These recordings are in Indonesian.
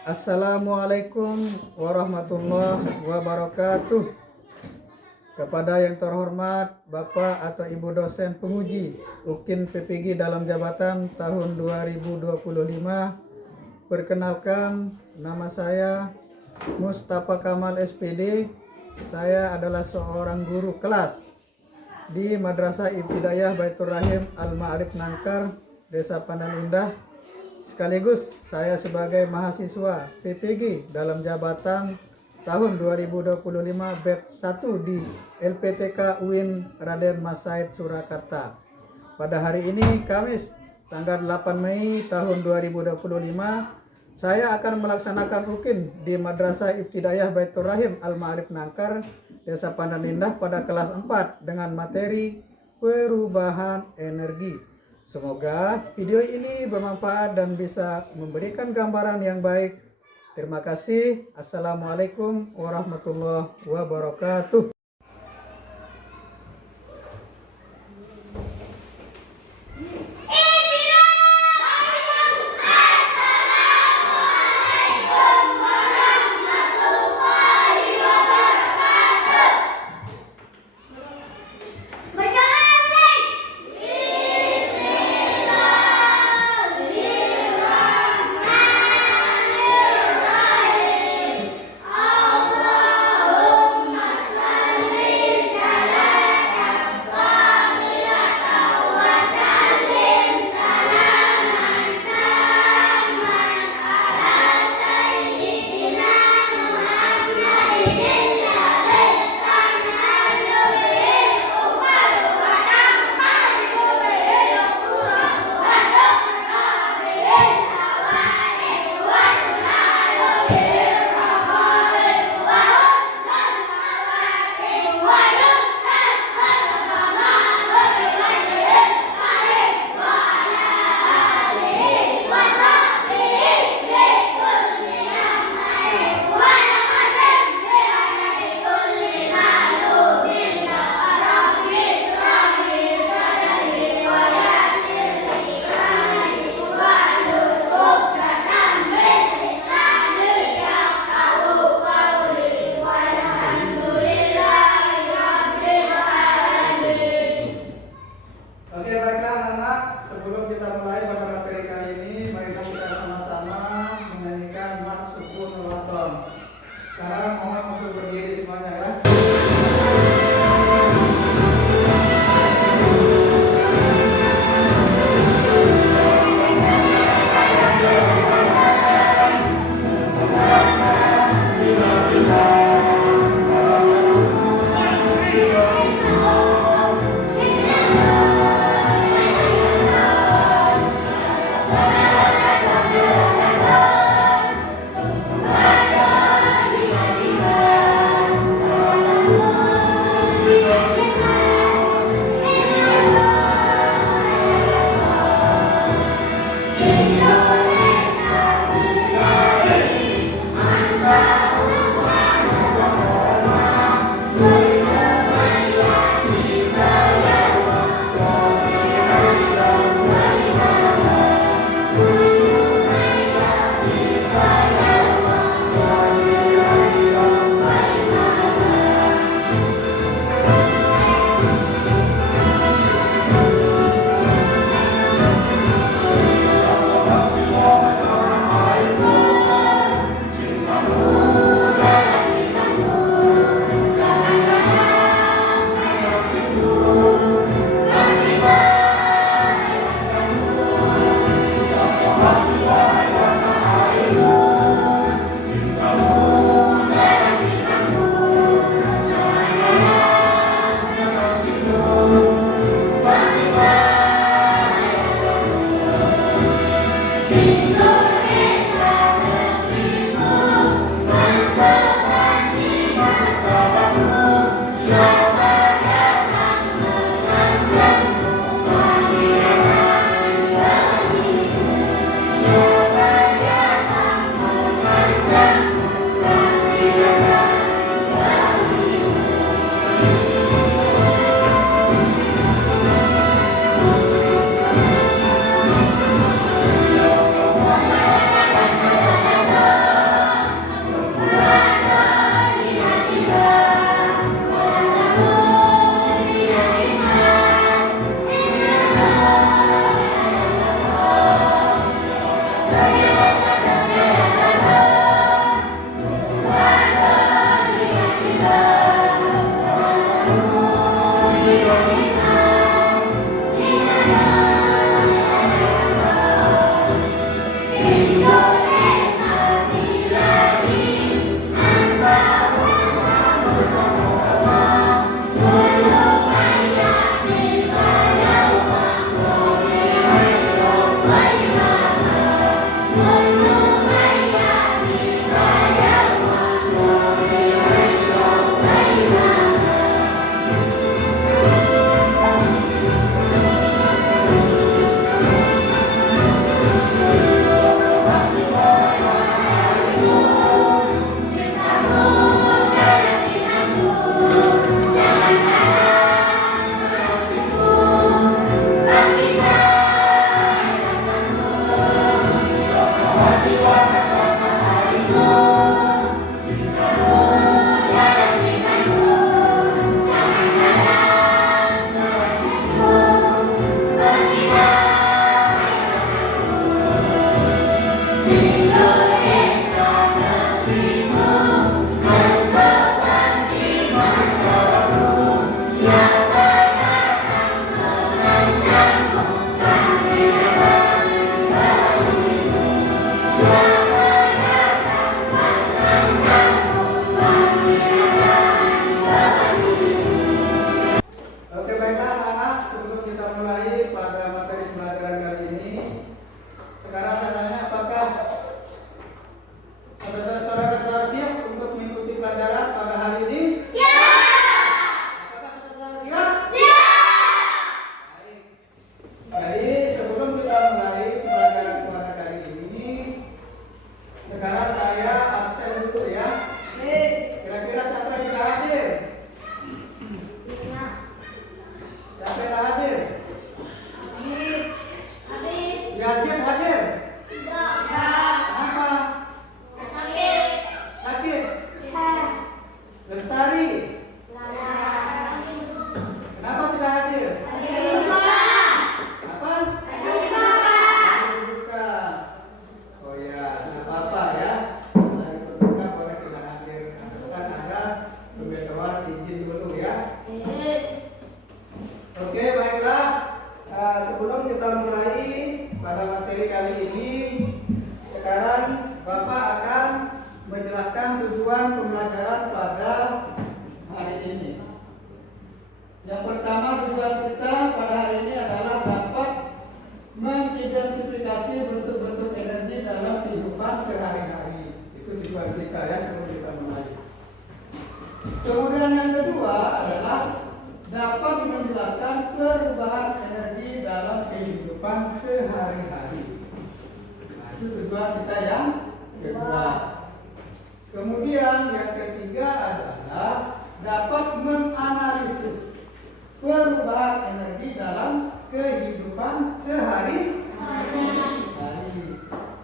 Assalamualaikum warahmatullahi wabarakatuh. Kepada yang terhormat Bapak atau Ibu dosen penguji UKIN PPG dalam jabatan tahun 2025, perkenalkan nama saya Mustafa Kamal SPD. Saya adalah seorang guru kelas di Madrasah Ibtidaiyah Baitur Rahim Al-Ma'arif Nangkar, Desa Pandan Indah. Sekaligus saya sebagai mahasiswa PPG dalam jabatan tahun 2025 batch 1 di LPTK UIN Raden Mas Said Surakarta. Pada hari ini Kamis tanggal 8 Mei tahun 2025, saya akan melaksanakan UKIN di Madrasah Ibtidaiyah Baitur Rahim Al-Ma'arif Nangkar, Desa Pandan Indah pada kelas 4 dengan materi perubahan energi. Semoga video ini bermanfaat dan bisa memberikan gambaran yang baik. Terima kasih. Assalamualaikum warahmatullahi wabarakatuh. Oke, baiklah anak-anak, sebelum kita mulai pada materi kali ini, mari kita sama-sama menyanyikan Mars Sukun Ulang. Sekarang mohon untuk berdiri semuanya ya. tujuan kita yang kedua. Kemudian yang ketiga adalah dapat menganalisis perubahan energi dalam kehidupan sehari-hari.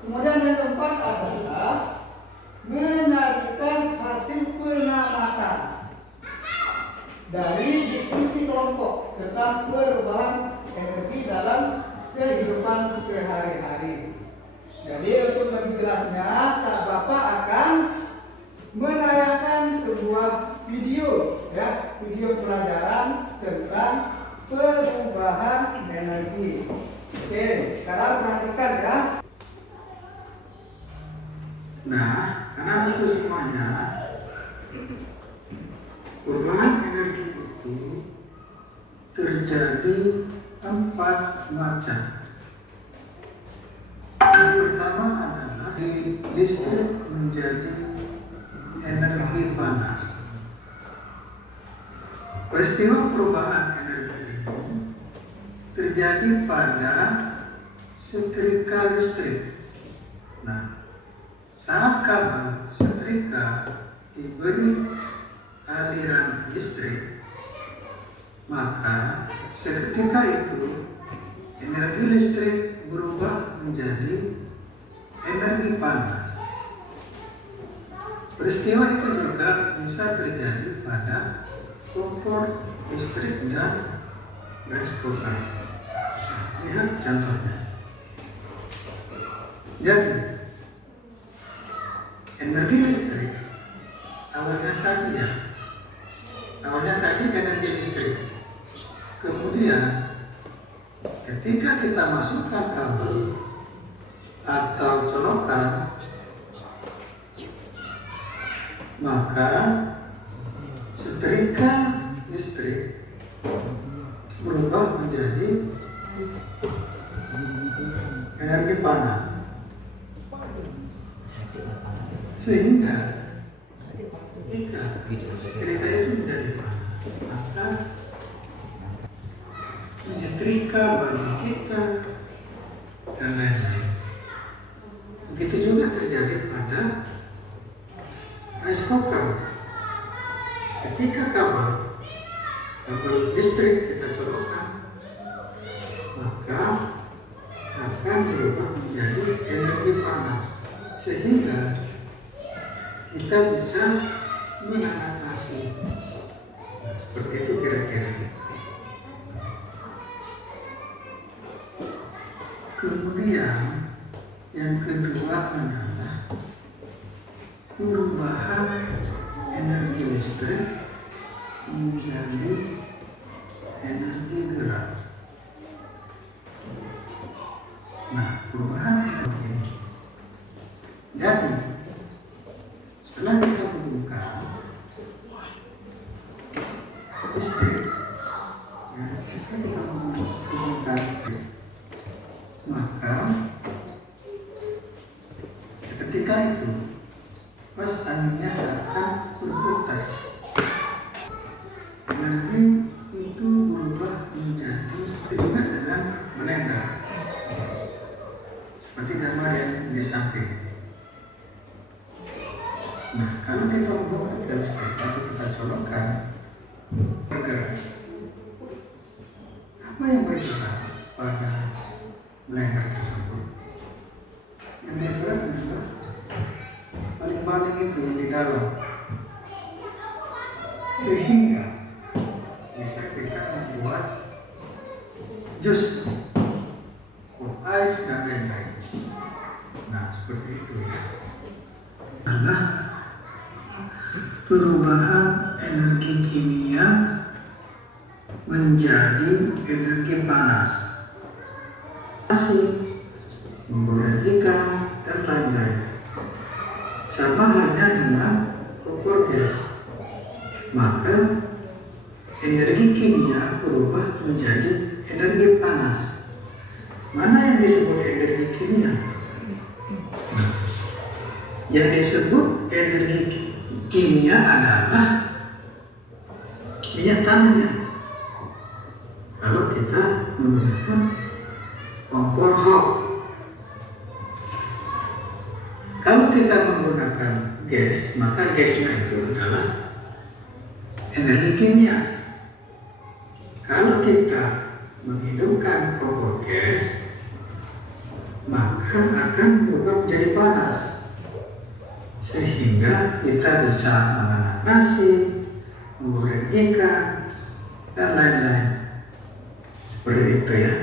Kemudian yang keempat adalah menyajikan hasil pengamatan dari diskusi kelompok tentang perubahan energi dalam kehidupan sehari-hari. Jadi untuk lebih jelasnya, Bapak akan menayangkan sebuah video, ya, video pelajaran tentang perubahan energi. Oke, sekarang perhatikan ya. Nah, karena itu semuanya, perubahan energi itu terjadi 4 macam. Yang pertama adalah listrik menjadi energi panas. Peristiwa perubahan energi ini terjadi pada setrika listrik. Nah, saat kabel setrika diberi aliran listrik, maka seketika itu energi listrik berubah menjadi energi panas. Peristiwa itu juga bisa terjadi pada kompor listrik dan gas cooker. Lihat contohnya. Jadi, energi listrik awalnya tadi energi listrik. Kemudian ketika kita masukkan kabel atau colokan, maka setrika listrik berubah menjadi energi panas, sehingga ketika setrika itu menjadi panas, maka menyetrika, membangkitkan, dan lain-lain. Begitu juga terjadi pada rice cooker. Ketika kabel listrik kita colokkan, maka akan berubah menjadi energi panas, sehingga kita bisa mengatasi. Seperti itu kira-kira. Kemudian yang kedua adalah perubahan energi listrik menjadi energi gerak. Nah, perubahan seperti ini. Jadi, setelah kita hubungkan listrik, ya, setelah kita hubungkan listrik, maka seketika itu pas anginnya akan berputar, energi itu berubah menjadi juga dengan blender, seperti gambar yang di samping. Nah, kalau kita hubungkan ke listrik atau kita colokkan, bergerak. Apa yang bergerak pada blender tersebut? Yang bergerak adalah paling-paling itu yang di dalam, sehingga bisa kita membuat jus, ice, dan lain-lain. Nah, seperti itu ya. Adalah perubahan energi kimia menjadi energi panas, memberhentikan, dan lain-lain. Sama halnya dengan kompor gas, maka energi kimia berubah menjadi energi panas. Mana yang disebut energi kimia? Yang disebut energi kimia adalah minyak tanahnya. Kalau kita menggunakan kompor hot. Kalau kita menggunakan gas, maka gasnya itu adalah energi kimia. Kalau kita menghidupkan kompor gas, maka akan berubah menjadi panas, sehingga kita bisa memasak nasi, menggoreng ikan, dan lain-lain. Seperti itu ya.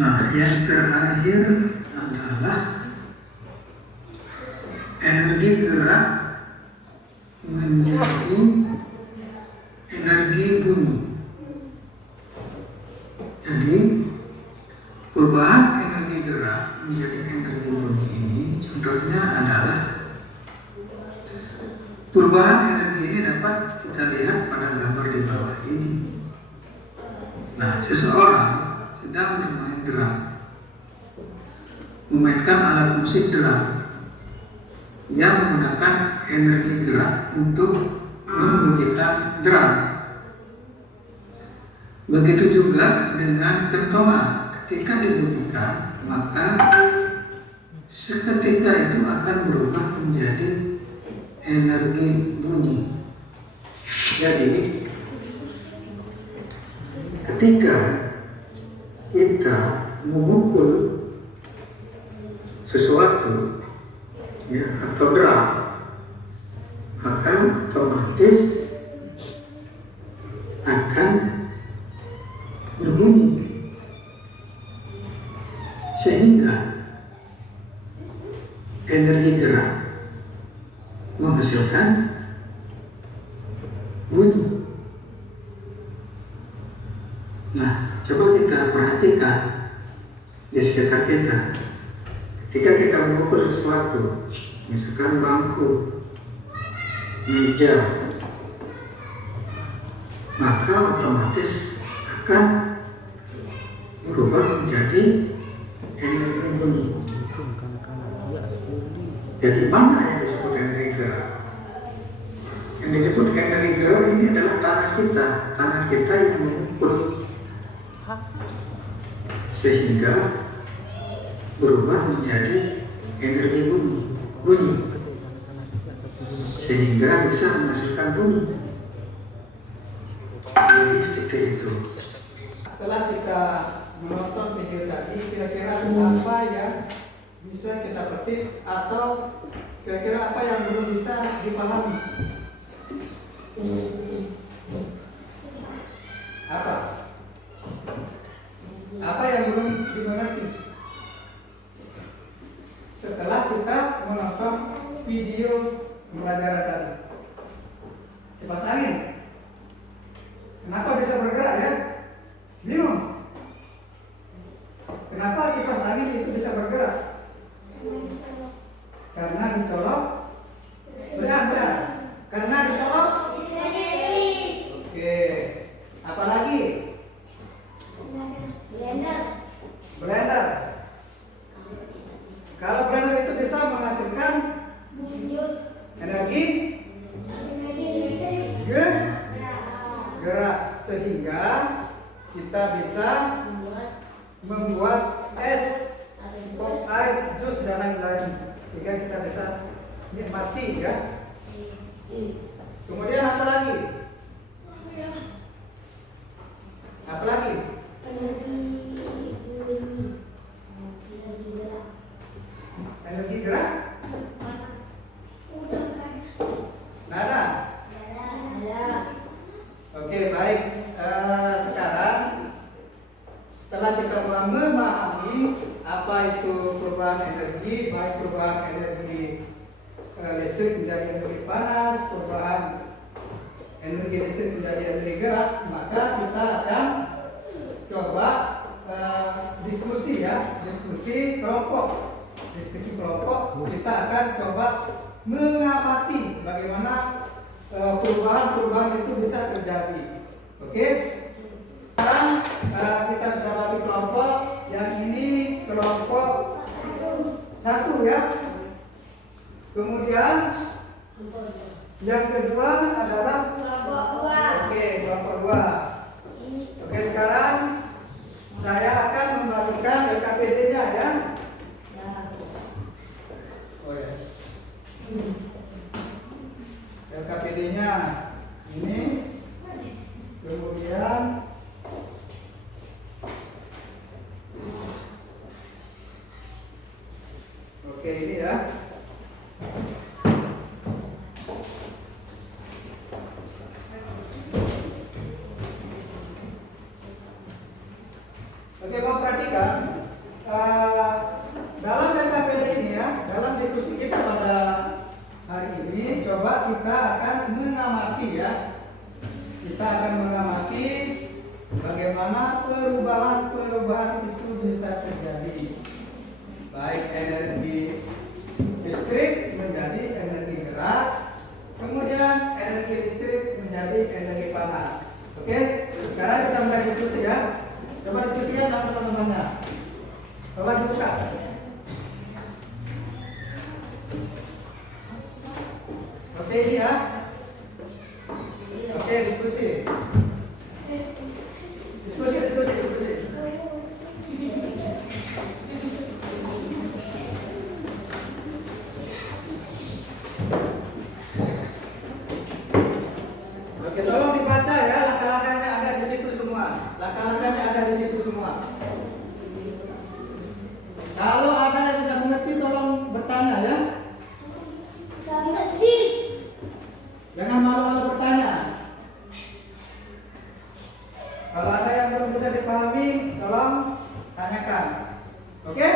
Nah, yang terakhir adalah energi gerak menjadi energi bunyi. Jadi perubahan energi gerak menjadi energi bunyi ini contohnya adalah perubahan energi ini dapat kita lihat pada gambar di bawah ini. Nah, seseorang sedang bermain drum, memainkan alat musik drum yang menggunakan energi gerak untuk membunyikan drum. Begitu juga dengan kentongan, ketika dibunyikan maka seketika itu akan berubah menjadi energi bunyi. Jadi ketika kita memukul sesuatu ya, atau drum, maka otomatis akan berbunyi, sehingga energi gerak menghasilkan bunyi. Nah, coba kita perhatikan di sekitar kita. Ketika kita memukul sesuatu, misalkan bangku, meja, maka otomatis akan berubah menjadi energi bunyi. Jadi mana yang disebut energi gerak? Yang disebut energi gerak ini adalah tangan kita yang memukul, sehingga berubah menjadi energi bunyi, sehingga bisa menghasilkan bunyi. Jadi seperti itu. Setelah kita menonton video tadi, kira-kira apa yang bisa kita petik atau kira-kira apa yang belum bisa dipahami? Apa yang belum dimengerti? Setelah kita menonton video pembelajaran tadi, kipas angin, kenapa bisa bergerak ya? Bingung? Kenapa kipas angin itu bisa bergerak? Karena dicolok. Benar. Karena dicolok. Oke. Apa lagi? Blender. Kalau blender itu bisa menghasilkan energi gerak, sehingga kita bisa membuat es, pop ice, jus dan lain-lain, sehingga kita bisa nikmati ya. Kemudian apa lagi? Energi gerak? Nggak ada. Oke, baik. Sekarang setelah kita memahami apa itu perubahan energi, baik perubahan energi listrik menjadi energi panas, perubahan energi listrik menjadi energi gerak, maka kita akan coba diskusi kelompok. Kita akan coba mengamati bagaimana perubahan-perubahan itu bisa terjadi. Oke? Sekarang kita sudah bagi kelompok. Yang ini kelompok 1 ya. Kemudian yang kedua adalah kelompok 2. Oke, sekarang saya akan membagikan LKPD-nya ya. Oke, ini ya. Oke, mau perhatikan dalam RKPD ini ya, dalam diskusi kita pada hari ini, coba kita akan mengamati ya. Kita akan mengamati bagaimana perubahan-perubahan itu bisa terjadi. Baik energi listrik menjadi energi gerak, kemudian energi listrik menjadi energi panas. Oke, sekarang kita mulai diskusi ya. Coba diskusikan sama teman-temannya. Coba dibuka. Oke, ini ya. Oke, diskusi. Diskusi. Oke, tolong dibaca ya, langkah-langkahnya ada di situ semua. Langkah-langkahnya ada di situ semua. Kalau ada yang tidak mengerti, tolong bertanya ya. Jangan malu-malu bertanya. Kalau ada yang belum bisa dipahami, tolong tanyakan. Oke?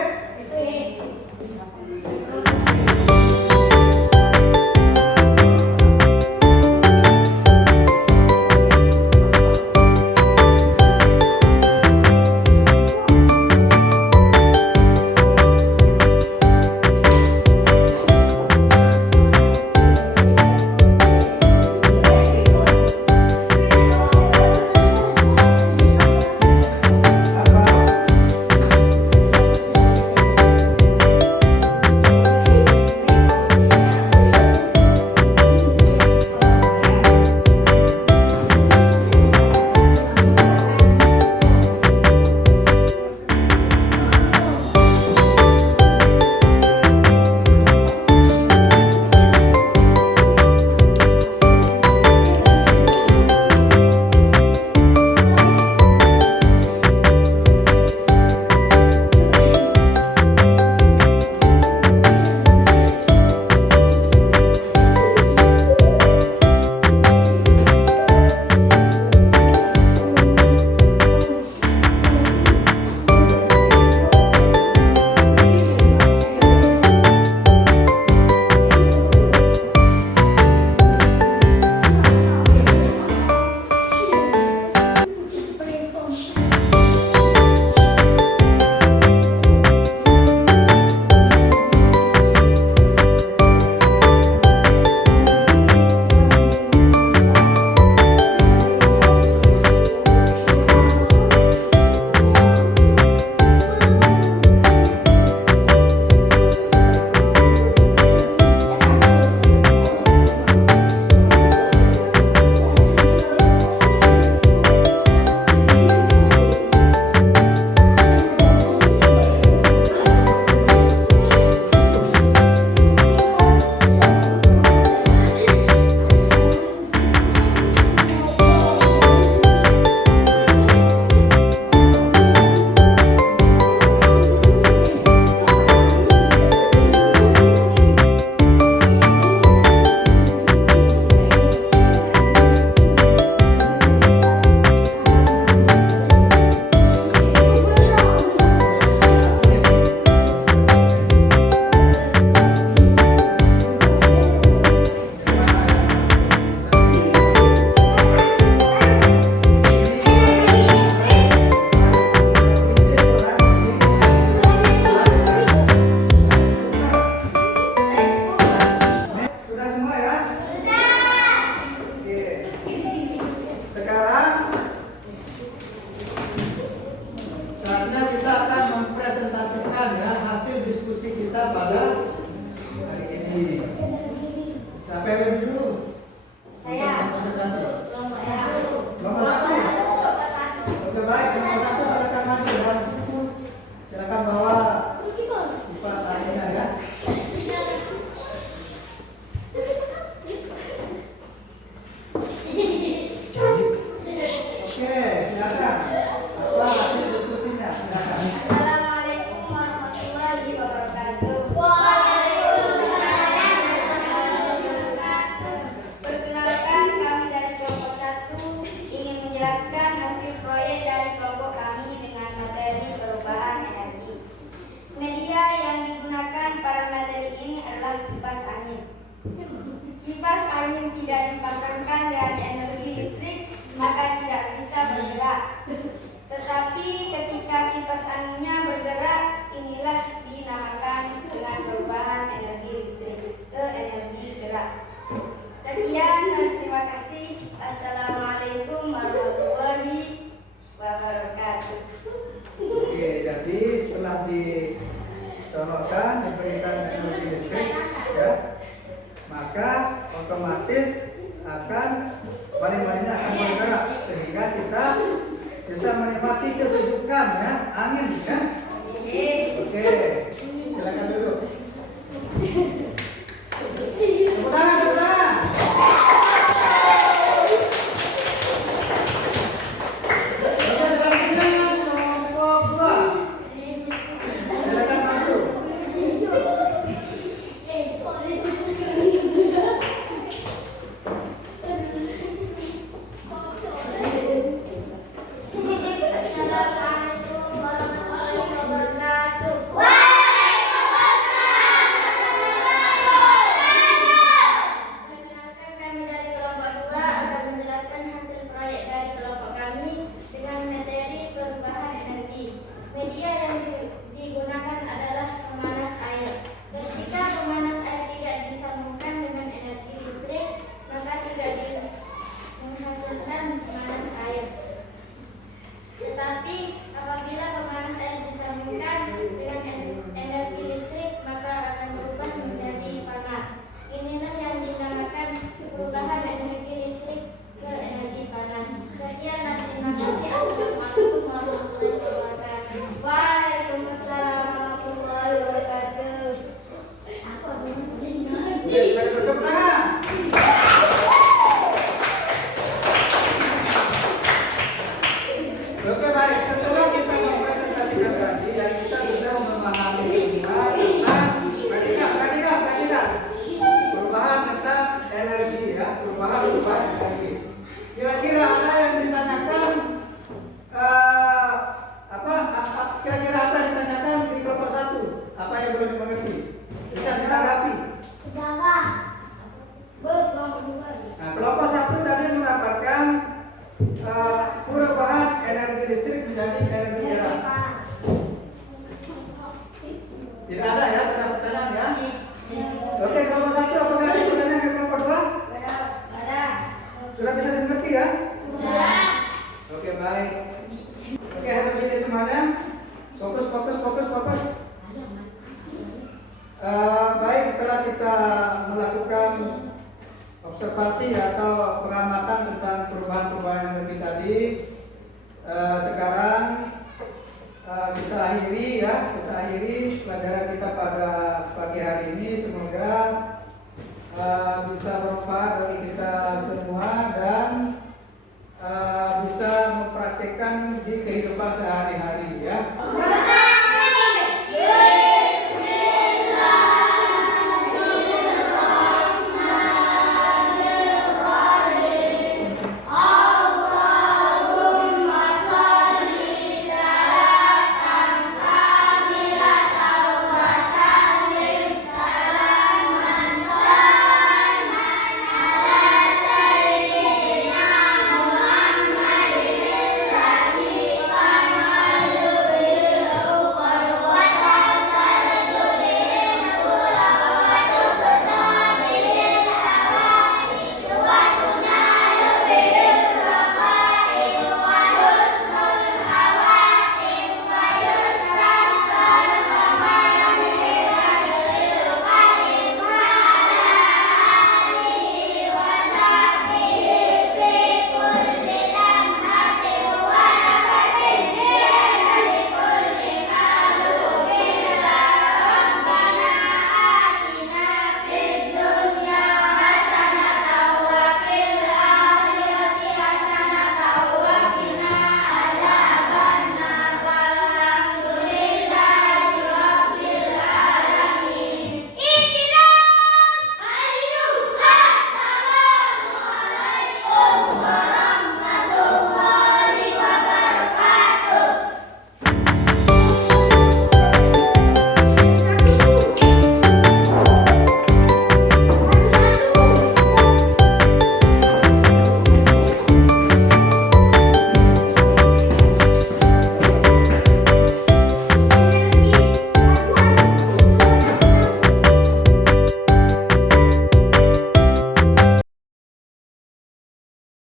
Assalamualaikum warahmatullahi wabarakatuh. tidak dipasangkan dari energi listrik, maka tidak bisa bergerak. Tetapi ketika kipas anginnya bergerak, inilah dinamakan dengan perubahan energi listrik ke energi gerak. Sekian dan terima kasih. Assalamualaikum warahmatullahi wabarakatuh. Oke, jadi setelah dicolokkan, diberikan energi listrik, ya, maka otomatis akan mari-marinya akan bergerak sehingga kita bisa menikmati kesejukan, ya, angin, ya. Oke, silakan duduk. Tepuk tangan, tepuk tangan. Oke, selanjutnya kelompok 2. Silakan maju. Assalamualaikum warahmatullahi wabarakatuh. Perkenalkan, kami dari kelompok 2 akan menjelaskan hasil proyek dari kelompok kami dengan materi perubahan energi. Media yang digunakan adalah pemanas air. Ketika pemanas air tidak disambungkan dengan energi listrik, maka tidak menghasilkan pemanas air. Tetapi apabila pemanas air disambungkan dengan energi listrik, maka akan berubah menjadi panas. Inilah yang dinamakan perubahan energi listrik ke energi panas. Sekian dan terima kasih. Assalamualaikum warahmatullahi wabarakatuh. Waalaikumsalam warahmatullahi wabarakatuh. Oke, silakan tepuk tangan. Oke, baik. Setelah kita mempresentasikan tadi, ya, kita sudah memahami semua tentang perubahan tentang energi, ya, perubahan energi. Kira-kira ada yang ditanyakan kira-kira apa yang ditanyakan di kelompok 1? Apa yang belum dimengerti? Bisa ditanggapi. Nah, kelompok 1 tadi mendapatkan perubahan energi listrik menjadi energi gerak. Tidak ada, ya, tidak pertanyaan, ya. Oke, kelompok 1 apakah ada pertanyaan ke kelompok 2? Sudah bisa dimengerti, ya? Oke, baik. Oke, hadap sini semuanya. Fokus. Baik, setelah kita melakukan observasi atau pengamatan tentang perubahan-perubahan energi tadi, sekarang kita akhiri pelajaran kita pada pagi hari ini. Semoga bisa bermanfaat bagi kita semua dan bisa mempraktikkan di kehidupan sehari-hari, ya.